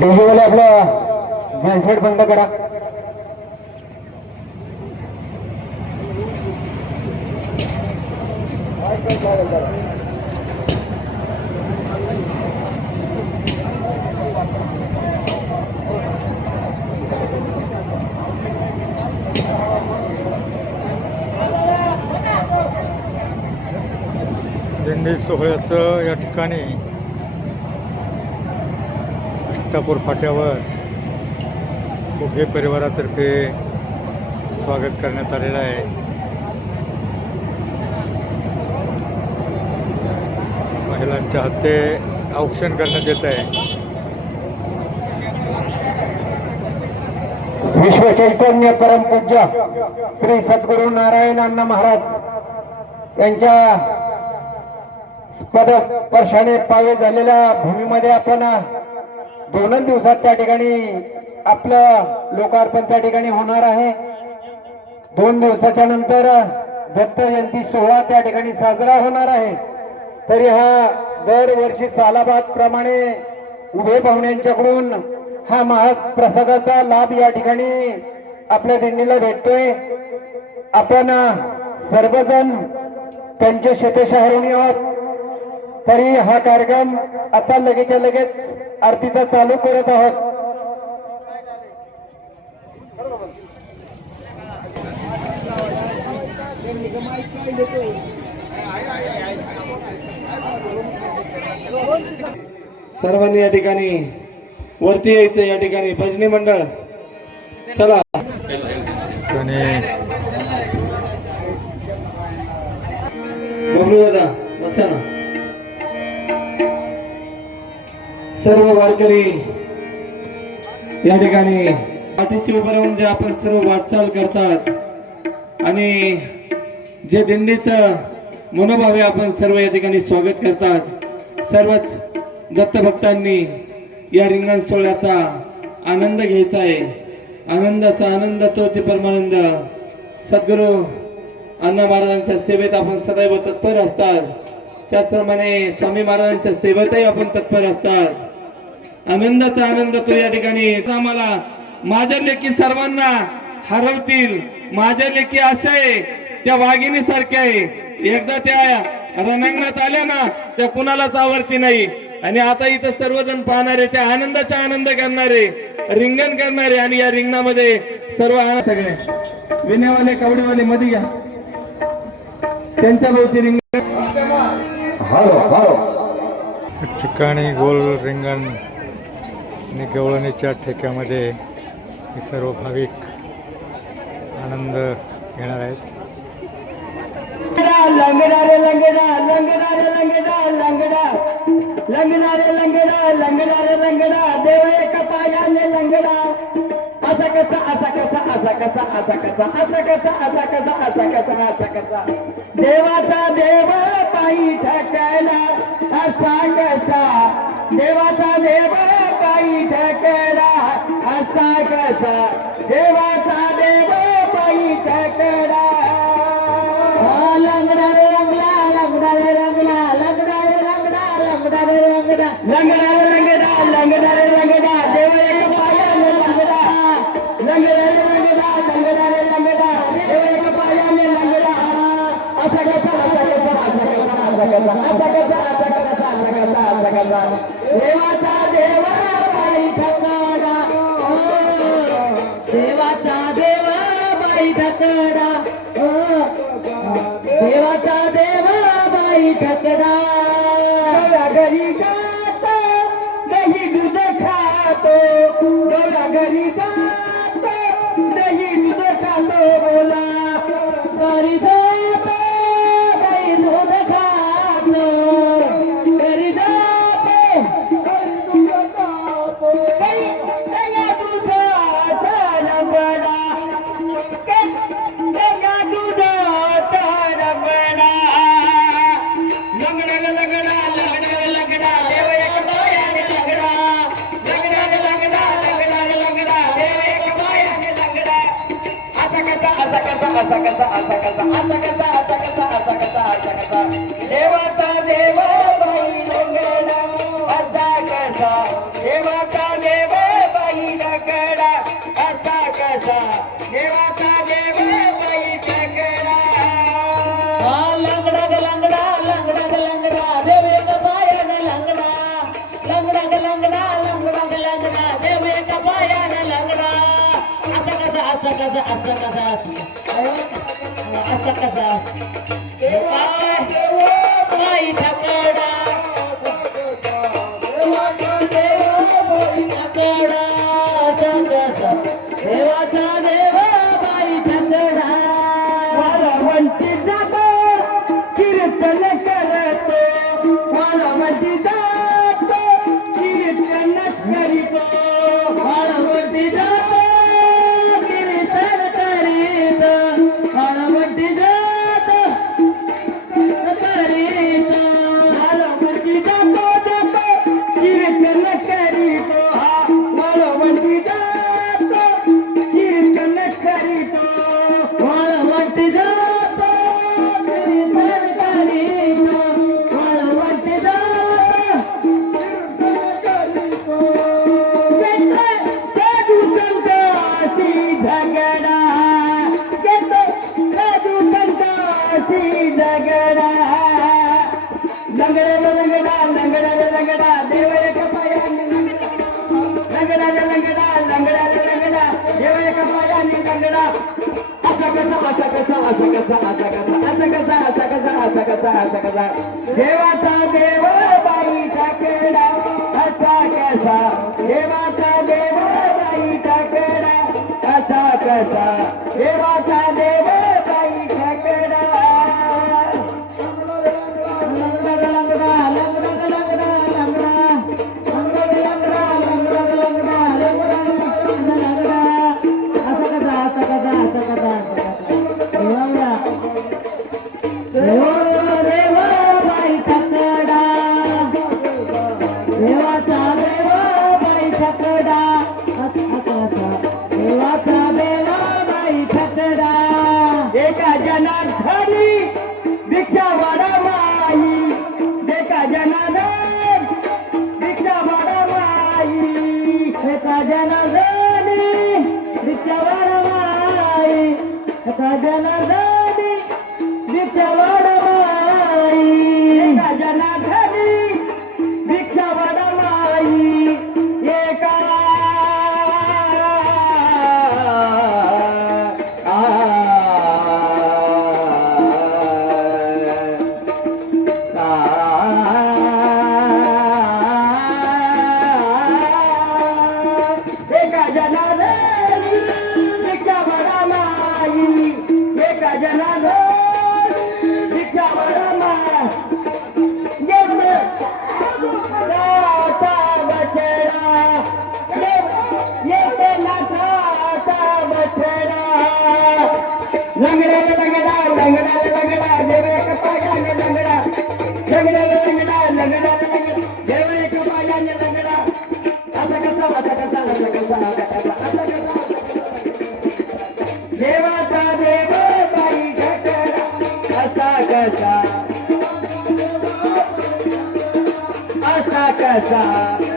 DJ वाले आपलं genset बंद करा. दिंडी सोहळ्याचं या ठिकाणी अष्टापूर फाट्यावर घुगे परिवारातर्फे स्वागत करण्यात आलेलं आहे. महिलांच्या हस्ते औक्षण करण्यात येत आहे. विश्व चैतन्य परमपूज्य श्री सद्गुरू नारायण अण्णा महाराज यांच्या पद स्पर्शाने पावे झालेल्या भूमीमध्ये आपण 2 दिवसात त्या ठिकाणी आपलं लोकार्पण त्या ठिकाणी होणार आहे. 2 दिवसाच्या नंतर दत्त जयंती सोहळा त्या ठिकाणी साजरा होणार आहे. तरी हा दरवर्षी सालाबाद प्रमाणे उभे पाहुण्यांच्याकडून हा महाप्रसादाचा लाभ या ठिकाणी आपल्या दिंडीला भेटतोय. आपण सर्वजण त्यांच्या शेतशहरोनी आहोत. तरी हा कार्यक्रम आता लगेचच्या लगेच आरतीचा चालू करत आहोत. सर्वांनी या ठिकाणी वरती यायचं. या ठिकाणी भजनी मंडळ चला. बबलू दादा बसा ना. सर्व वारकरी या ठिकाणी पाठीशी उभं राहून जे आपण सर्व वाटचाल करतात आणि जे दिंडीचं मनोभावे आपण सर्व या ठिकाणी स्वागत करतात. सर्वच दत्तभक्तांनी या रिंगण सोहळ्याचा आनंद घ्यायचा आहे. आनंदाचा आनंद तोचे परमानंद. सद्गुरू अण्णा महाराजांच्या सेवेत आपण सदैव तत्पर असतात. त्याचप्रमाणे स्वामी महाराजांच्या सेवेतही आपण तत्पर असतात. आनंदाचा आनंद तो या ठिकाणी. आम्हाला माझ्या लेखी सर्वांना हरवतील. माझ्या लेखी अशा आहे त्या वाघिणी सारख्या आहे. एकदा त्या रणांगणात आल्या ना त्या कुणालाच आवडती नाही. आणि आता इथं सर्वजण पाहणारे त्या आनंदाचा आनंद करणारे रिंगण करणारे आणि या रिंगणामध्ये सर्व आनंद. सगळे विण्यावाले कवडेवाले मध्ये घ्या. त्यांच्या भोवती रिंगण. ठिकाणी गोल रिंगण आणि गवळणीच्या ठेक्यामध्ये हे सर्व भाविक आनंद घेणार आहेत. लंगडा रे लंगडा लंगडा रे लंगडा लंगडा लंगडा रे लंगडा लंगडा रे लंगडा देव एका पायाने लंगडा. असा कसा असा कसा असा कसा असा कसा असा कसा असा कसा असा कसा असा कसा देवाचा देव पायी ठकला. असा कसा देवाचा देव पायी ठकला. असा कसा देवाचा देव पायी ठकला. लंगडा रे लंगडा लंगडा रे लंगडा लंगडा रे लंगडा लंगडा रे लंगडा लंगडा रे लंगडा लंगडा रे लंगडा देव एक पायाने लंगडा. लंगडा रे लंगडा लंगडा रे लंगडा देव एक पायाने लंगडा. असा कसा असा कसा असा कसा असा कसा असा कसा असा कसा असा कसा असा कसा देवाचा देव बाई ठकडा. देवाचा देव बाई ठकडा. देवाचा देव बाई ठकडा. घरी जातो दही दूध खातो. डोळा घरी जातो दही दूध खातो. बोला घरी जातो दही दूध खातो. घरी जातो दही खातो. दया दुधाचा रबडा. दया दुधाचा रबडा. लंगडा लंगडा लंगडा लंगडा देव एक पायाने लंगडा. लंगडा लंगडा लंगडा लंगडा देव एक पायाने लंगडा. असा कसा असा कसा असा कसा असा कसा असा कसा असा कसा असा कसा असा कसा देवाचा देव बाई लंगडा. असा कसा देवाचा देव बाई ठकडा देवाचा देवा बाई ठकडा मला म्हणती जातो कीर्तन करतो मला म्हणती जातो कीर्तन करीतो बाळवटी जातो कीर्तन करीत बाळवटी जातो करीत मला म्हणती जातो जातो कीर्तन करीतो हा मला म्हणती जातो कीर्तन करीतो बाळवटी जातो कीर्तन करीत बाळवटी जातो साधू संतांशी झगडा घेतो साधू संतांशी झगडा लंगडा लंगडा लंगडा लंगडा देव एक पायाने लंगडा लंगडा लंगडा लंगडा देव एक पायाने लंगडा असा कसा असा कसा असा कसा असा कसा असा कसा असा कसा असा कसा असा कसा देवाचा देव बाई ठाकरा असा कसा देवाचा देव बाई ठाकरा असा कसा देवाचा देव बाई ठाकरा देवा बाई ठकडा देवाचा देवा बाई ठकडा देवाचा देवा बाई ठकडा एका जनार्दनी भिक्षा वाडा माई एका जनार्दन भिक्षा वाडा माई एका जनार्दनी भिक्षावाड माई एका जनार्दनी भिक्षावाड माई एका जनार्दनी भिक्षा वाडा माई एका एका जनार्दनी भिक्षा वाडा माई एका जनार्दनी भिक्षा वाडा माई लाटा बछड़ा ये लाटा बछड़ा लंगड़ा लंगड़ा लंगड़ा लंगड़ा देवे के पाया ने लंगड़ा लंगड़ा लंगड़ा लंगड़ा लंगड़ा देवे के पाया ने लंगड़ा असा कसा देवाचा देव बाई ढकड़ा असा कसा असा कसा